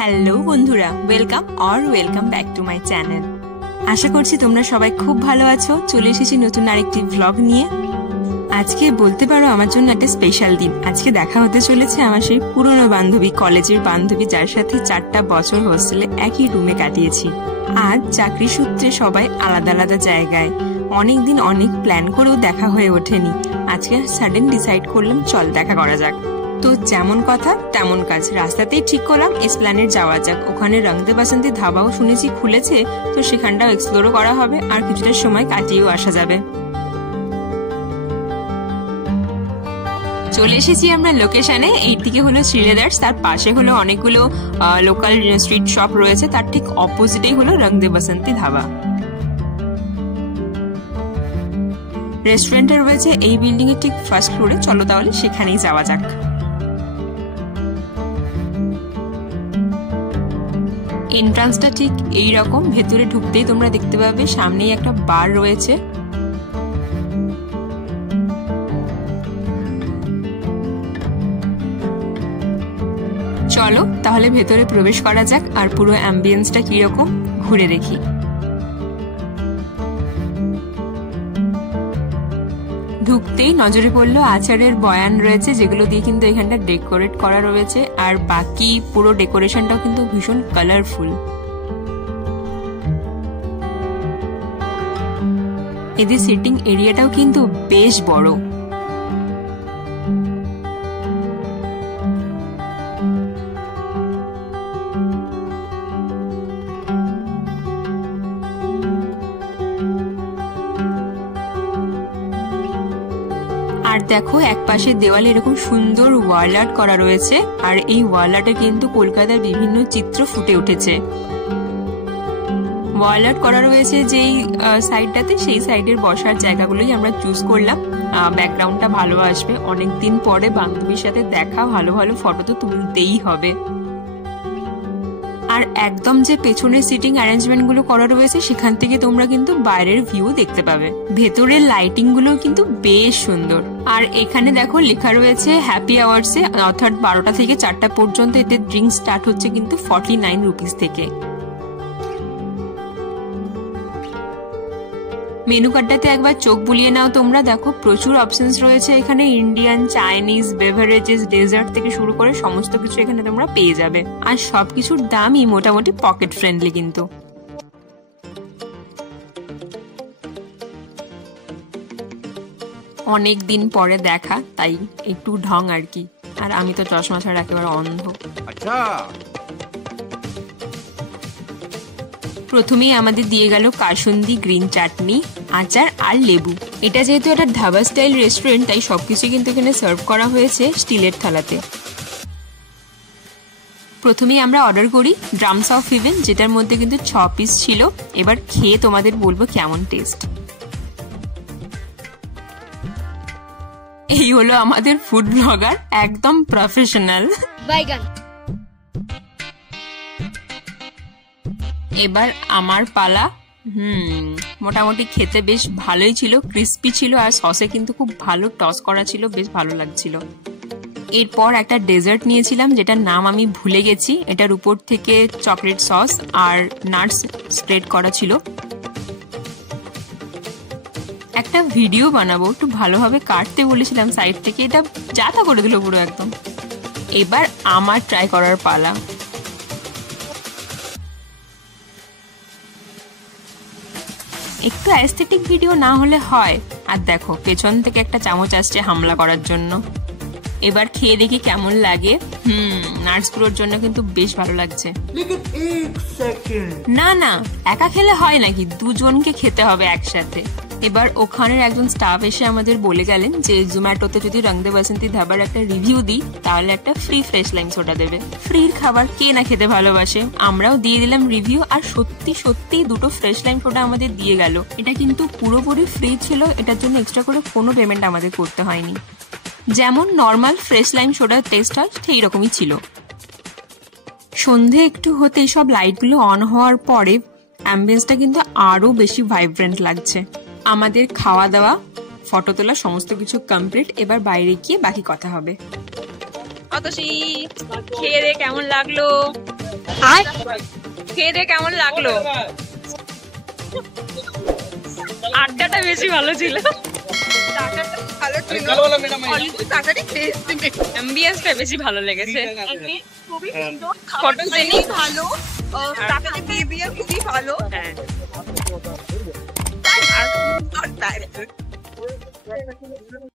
Hello বন্ধুরা, welcome back to my channel. আশা করছি তোমরা সবাই খুব ভালো আছো। চলে এসেছি নতুন আরেকটি ব্লগ নিয়ে। আজকে বলতে পারো আমার জন্য একটা স্পেশাল দিন। আজকে দেখা হতে চলেছে আমার সেই পুরনো বান্ধবী, কলেজের বান্ধবী, যার সাথে 4টা বছর হোস্টেলে একই রুমে কাটিয়েছি। আজ চাকরি সূত্রে সবাই আলাদা আলাদা জায়গায়, অনেকদিন অনেক প্ল্যান করেও দেখা হয়ে ওঠেনি। আজকে সাডেন ডিসাইড করলাম চল দেখা করা যাক। তো যেমন কথা তেমন কাজ, রাস্তাতেই ঠিক করলাম এসপ্ল্যানেড যাওয়া যাক। ওখানে রং দে বাসন্তী ধাবাও শুনেছি খুলেছে, তো সেখানটাও এক্সপ্লোরও করা হবে আর কিছুটা সময় কাটিয়েও আসা যাবে। চলে এসেছি আমরা লোকেশনে। এই দিকে হলো শ্রীলেদার্স, তার পাশে হলো অনেকগুলো লোকাল স্ট্রিট শপ রয়েছে, তার ঠিক অপোজিটেই হলো রং দে বাসন্তী ধাবা। রেস্টুরেন্টটা রয়েছে এই বিল্ডিং এর ঠিক ফার্স্ট ফ্লোরে। চলো তাহলে সেখানেই যাওয়া যাক। এন্ট্রান্সটা ঠিক এইরকম, ভেতরে ঢুকতেই তোমরা দেখতে পাবে সামনেই একটা বার রয়েছে। চলো তাহলে ভেতরে প্রবেশ করা যাক আর পুরো অ্যাম্বিয়েন্সটা কিরকম ঘুরে দেখি। ঢুকতেই নজরে পড়লো আচারের বয়ান রয়েছে, যেগুলো দিয়ে কিন্তু এখানটা ডেকোরেট করা রয়েছে। আর বাকি পুরো ডেকোরেশনটাও কিন্তু ভীষণ কালারফুল। এদের সিটিং এরিয়াটাও কিন্তু বেশ বড়। আর দেখো একপাশে দেওয়ালে এরকম সুন্দর ওয়াল আর্ট করা রয়েছে, আর এই ওয়াল আর্টে কিন্তু কলকাতার বিভিন্ন চিত্র ফুটে উঠেছে। ওয়াল আর্ট করা রয়েছে যেই সাইডটাতে, সেই সাইডের বসার জায়গাগুলোই আমরা চুজ করলাম। ব্যাকগ্রাউন্ডটা ভালো আসবে, অনেকদিন পরে বান্ধবীর সাথে দেখা, ভালো ভালো ফটো তো তুলতেই হবে। আর একদম যে পেছনের সিটিং অ্যারেঞ্জমেন্ট গুলো করা রয়েছে, সেখান থেকে তোমরা কিন্তু বাইরের ভিউ দেখতে পাবে। ভেতরের লাইটিং গুলো কিন্তু বেশ সুন্দর। আর এখানে দেখো লেখা রয়েছে হ্যাপি আওয়ার্সে, অর্থাৎ 12টা থেকে 4টা পর্যন্ত এতে ড্রিঙ্ক স্টার্ট হচ্ছে কিন্তু 49 রুপিস থেকে। মেনু কার্ডটাতে একবার চোখ বুলিয়ে নাও তোমরা। দেখো প্রচুর অপশনস রয়েছে এখানে, ইন্ডিয়ান, চাইনিজ, বেভারেজেস, ডেজার্ট থেকে শুরু করে সমস্ত কিছু এখানে তোমরা পেয়ে যাবে। আর সবকিছুর দামই মোটামুটি পকেট ফ্রেন্ডলি কিন্তু। অনেক দিন পরে দেখা, তাই একটু ঢং আর কি। আর আমি তো চশমা ছাড়া একেবারে অন্ধ। আচ্ছা, প্রথমেই আমাদের দিয়ে গেল কাসুন্দি, গ্রিন চাটনি, আচার আর লেবু। এটা যেহেতু একটা ধাবা স্টাইল রেস্টুরেন্ট, তাই সবকিছু কিন্তু এখানে সার্ভ করা হয়েছে স্টিলের থালাতে। প্রথমেই আমরা অর্ডার করি ড্রামস অফ হেভেন, যেটার মধ্যে কিন্তু 6 পিস ছিল। এবার খেয়ে তোমাদের বলবো কেমন টেস্ট। এই হলো আমাদের ফুড ব্লগার, একদম প্রফেশনাল। এবার আমার পালা। মোটামুটি খেতে বেশ ভালোই ছিল, ক্রিস্পি ছিল, আর সসে কিন্তু খুব ভালো টস করা ছিল, বেশ ভালো লাগছিল। এরপর একটা ডেজার্ট নিয়েছিলাম, যেটার নাম আমি ভুলে গেছি। এটার উপর থেকে চকলেট সস আর নাটস স্প্রেড করা ছিল। একটা ভিডিও বানাবো, একটু ভালোভাবে কাটতে বলেছিলাম সাইড থেকে, এটা যাতা করে দিল পুরো একদম। এবার আমার ট্রাই করার পালা। একটু অ্যাস্থেটিক ভিডিও না হলে হয়। আর দেখো পেছন থেকে একটা চামচ আসছে হামলা করার জন্য। এবার খেয়ে দেখি কেমন লাগে। নাটস গুলোর জন্য কিন্তু বেশ ভালো লাগছে। না না, একা খেলে হয় নাকি, দুজনকে খেতে হবে একসাথে। এবার ওখানের একজন স্টাফ এসে আমাদের বলে গেলেন যে জোম্যাটোতে যদি রং দে বাসন্তী ধাবার একটা রিভিউ দিই, তাহলে একটা ফ্রি ফ্রেশ লাইম সোডা দেবে। ফ্রির খাবার কে না খেতে ভালোবাসে। আমরাও দিয়ে দিলাম রিভিউ, আর সত্যি সত্যি 2টো ফ্রেশ লাইম সোডা আমাদের দিয়ে গেল। এটা কিন্তু পুরোপুরি ফ্রি ছিল, এটার জন্য এক্সট্রা করে কোনো পেমেন্ট আমাদের করতে হয়নি। যেমন নর্মাল ফ্রেশ লাইম সোডার টেস্ট হয় সেই রকমই ছিল। সন্ধে একটু হতেই সব লাইটগুলো অন হওয়ার পরে অ্যাম্বিয়েন্সটা কিন্তু আরো বেশি ভাইব্রেন্ট লাগছে। আমাদের খাওয়া দাওয়া, ফটো তোলা সমস্ত কিছু কমপ্লিট। এবার বাইরে গিয়ে বাকি কথা হবে। অতসী খেয়ে দে কেমন লাগলো? খেয়ে দিয়ে কেমন লাগলো? আড্ডাটা বেশি ভালো ছিল। অ্যাম্বিয়েন্সটা বেশি ভালো লেগেছে। ফটোজেনিক ভালো, খুবই ভালো। হ্যাঁ। আর